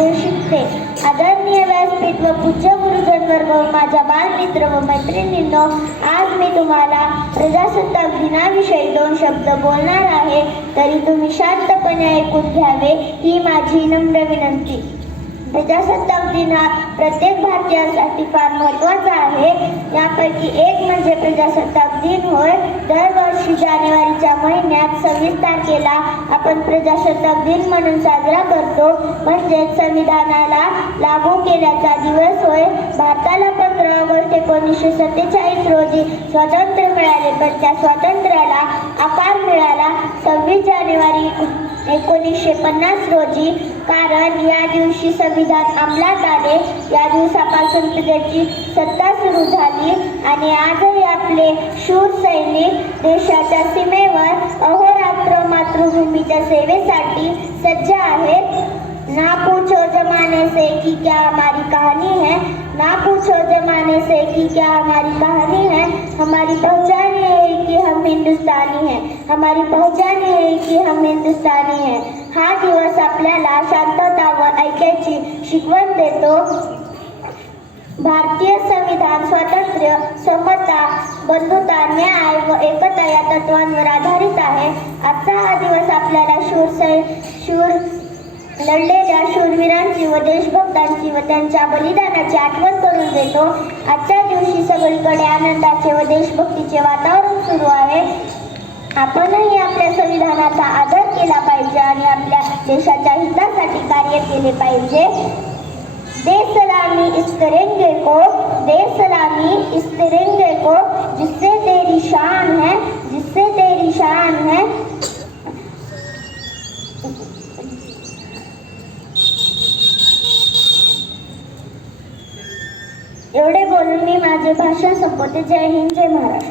शिकते आदरणीय व्यासपीठ व पूज्य गुरुजन वर्ग माझ्या बालमित्र व मैत्रिणींनो आज मी तुम्हाला प्रजासत्ताक दिनाविषयी दोन शब्द बोलणार आहे. तरी तुम्ही शांतपणे ऐकून घ्यावे ही माझी नम्र विनंती. प्रजासत्ताक दिन हा प्रत्येक भारतीयासाठी फार महत्त्वाचा आहे. यापैकी एक म्हणजे प्रजासत्ताक दिन होय. दरवर्षी जानेवारीच्या महिन्यात सव्वीस तारखेला आपण प्रजासत्ताक दिन म्हणून साजरा करतो. म्हणजेच संविधानाला लागू केल्याचा दिवस होय. भारताला पंधरा ऑगस्ट एकोणीसशे सत्तेचाळीस रोजी स्वातंत्र्य मिळाले पण त्या स्वातंत्र्याला आकार मिळाला. सव्वीस जानेवारी एकोणीसशे पन्नास रोजी कारण या दिवशी संविधान अंमलात आले. या दिवसापासून त्याची सत्ता सुरू झाली आणि आजही आपले शूर सैनिक देशाच्या सीमेवर अहोरात्र मातृभूमीच्या सेवेसाठी सज्ज आहेत. ना पूछो जमाने से कि क्या हमारी कहानी है? ना पूछो जमाने से कि क्या हमारी कहानी है? हमारी पहचान ये है कि हम हिंदुस्तानी हैं. हमारी पहचान ये है कि हम हिंदुस्थानी है। हा दिवस आपल्याला शांतता व ऐक्याची शिकवण देतो. भारतीय संविधान स्वातंत्र्य समता बंधुता न्याय व एकता या तत्वांवर आधारित आहे. आजचा हा दिवस आपल्याला शूर शूर लढलेल्या शूरवीरांची व देशभक्तांची व त्यांच्या बलिदानाची आठवण करून देतो. आजच्या दिवशी सगळीकडे आनंदाचे व देशभक्तीचे वातावरण सुरू आहे. आपणही आपल्या संविधानाचा आदर केला पाहिजे आणि आपल्या देशाच्या हितासाठी कार्य केले पाहिजे. दे सलामी इस तिरंगे को दे सलामी इस तिरंगे को जिससे तेरी शान है जिससे तेरी शान है। एवढे बोलून मी माझे भाषण संपवते. जय हिंद जय महाराष्ट्र.